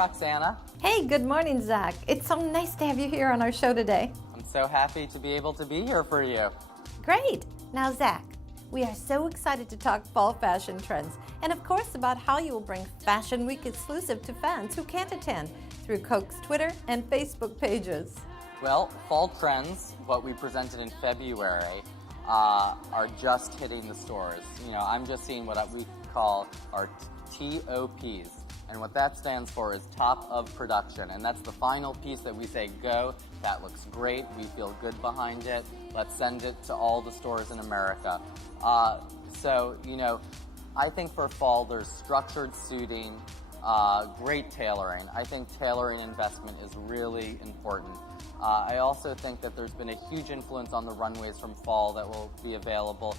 Roxana. Hey, good morning, Zach. It's so nice to have you here on our show today. I'm so happy to be able to be here for you. Great. Now, Zach, we are so excited to talk fall fashion trends and, of course, about how you will bring Fashion Week exclusive to fans who can't attend through Coke's Twitter and Facebook pages. Well, fall trends, what we presented in February, are just hitting the stores. I'm just seeing what we call our TOPs. And what that stands for is top of production. And that's the final piece that we say, go, that looks great, we feel good behind it, let's send it to all the stores in America. I think for fall there's structured suiting, great tailoring. I think tailoring investment is really important. I also think that there's been a huge influence on the runways from fall that will be available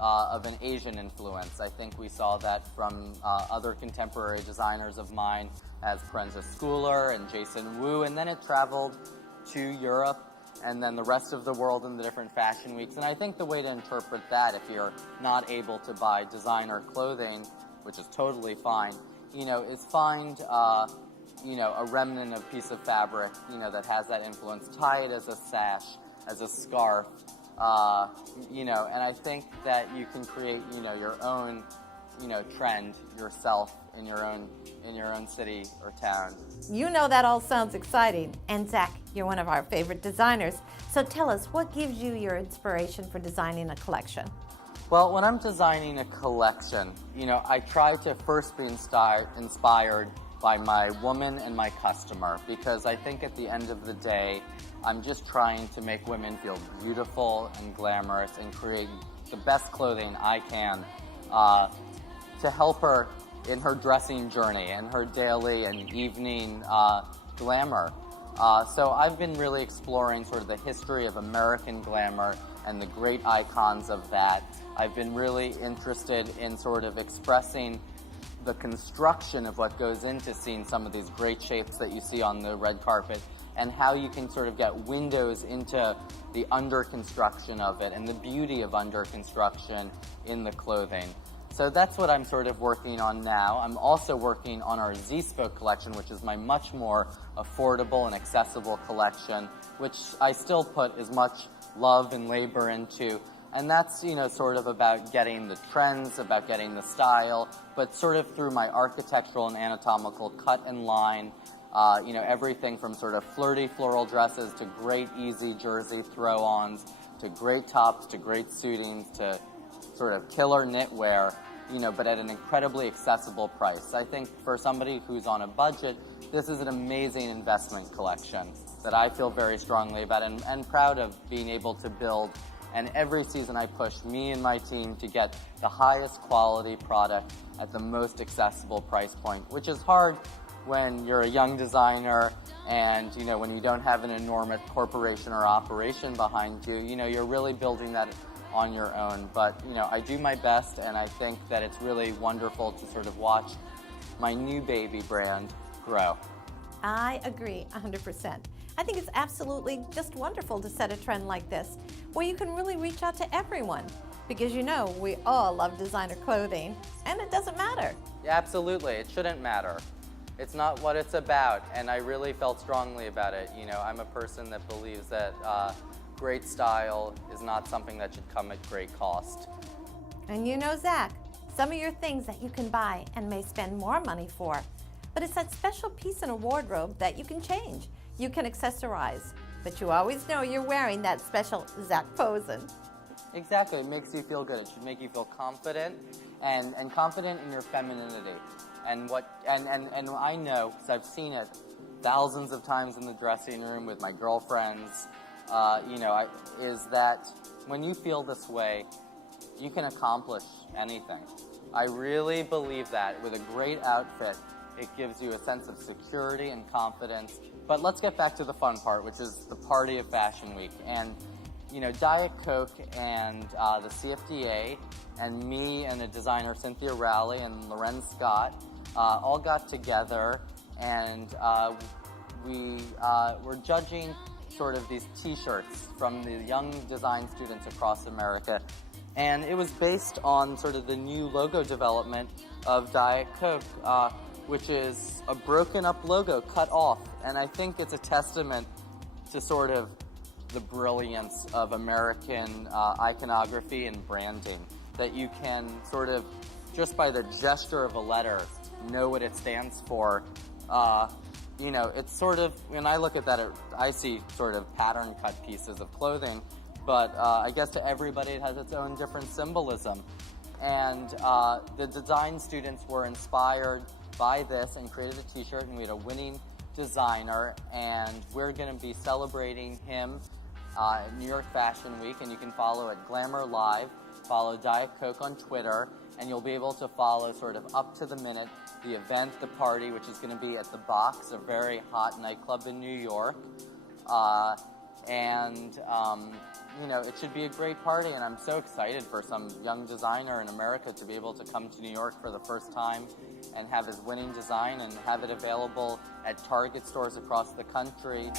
of an Asian influence. I think we saw that from other contemporary designers of mine as Prenza Schooler and Jason Wu, and then it traveled to Europe and then the rest of the world in the different fashion weeks. And I think the way to interpret that, if you're not able to buy designer clothing, which is totally fine, is find a remnant of piece of fabric, that has that influence, tie it as a sash, as a scarf, and I think that you can create, your own, trend yourself in your own city or town. That all sounds exciting. And Zach, you're one of our favorite designers. So tell us, what gives you your inspiration for designing a collection? Well, when I'm designing a collection, I try to first be inspired by my woman and my customer, because I think at the end of the day, I'm just trying to make women feel beautiful and glamorous and create the best clothing I can to help her in her dressing journey and her daily and evening glamour. So I've been really exploring sort of the history of American glamour and the great icons of that. I've been really interested in sort of expressing the construction of what goes into seeing some of these great shapes that you see on the red carpet, and how you can sort of get windows into the under construction of it and the beauty of under construction in the clothing. So that's what I'm sort of working on now. I'm also working on our Z-Spoke collection, which is my much more affordable and accessible collection, which I still put as much love and labor into. And that's, sort of about getting the trends, about getting the style, but sort of through my architectural and anatomical cut and line, everything from sort of flirty floral dresses to great easy jersey throw-ons, to great tops, to great suitings, to sort of killer knitwear, but at an incredibly accessible price. I think for somebody who's on a budget, this is an amazing investment collection that I feel very strongly about and proud of being able to build. And every season I push me and my team to get the highest quality product at the most accessible price point, which is hard when you're a young designer and, when you don't have an enormous corporation or operation behind you, you're really building that on your own. But, I do my best, and I think that it's really wonderful to sort of watch my new baby brand grow. I agree 100%. I think it's absolutely just wonderful to set a trend like this, where you can really reach out to everyone, because we all love designer clothing, and it doesn't matter. Yeah, absolutely. It shouldn't matter. It's not what it's about, and I really felt strongly about it. I'm a person that believes that great style is not something that should come at great cost. And Zach, some of your things that you can buy and may spend more money for, but it's that special piece in a wardrobe that you can change. You can accessorize, but you always know you're wearing that special Zac Posen. Exactly, it makes you feel good. It should make you feel confident and confident in your femininity. And I know, because I've seen it thousands of times in the dressing room with my girlfriends, is that when you feel this way, you can accomplish anything. I really believe that with a great outfit, it gives you a sense of security and confidence. But let's get back to the fun part, which is the party of Fashion Week. And, Diet Coke and the CFDA and me and a designer, Cynthia Rowley, and Lorenz Scott, all got together, and we were judging sort of these T-shirts from the young design students across America. And it was based on sort of the new logo development of Diet Coke. which is a broken up logo cut off. And I think it's a testament to sort of the brilliance of American iconography and branding, that you can sort of, just by the gesture of a letter, know what it stands for. You know, it's sort of, when I look at that, I see sort of pattern cut pieces of clothing, but I guess to everybody it has its own different symbolism. And the design students were inspired by this and created a t-shirt, and we had a winning designer, and we're going to be celebrating him at New York Fashion Week, and you can follow at Glamour Live, follow Diet Coke on Twitter, and you'll be able to follow sort of up to the minute the event, the party, which is going to be at the Box, a very hot nightclub in New York. You know, it should be a great party, and I'm so excited for some young designer in America to be able to come to New York for the first time and have his winning design and have it available at Target stores across the country.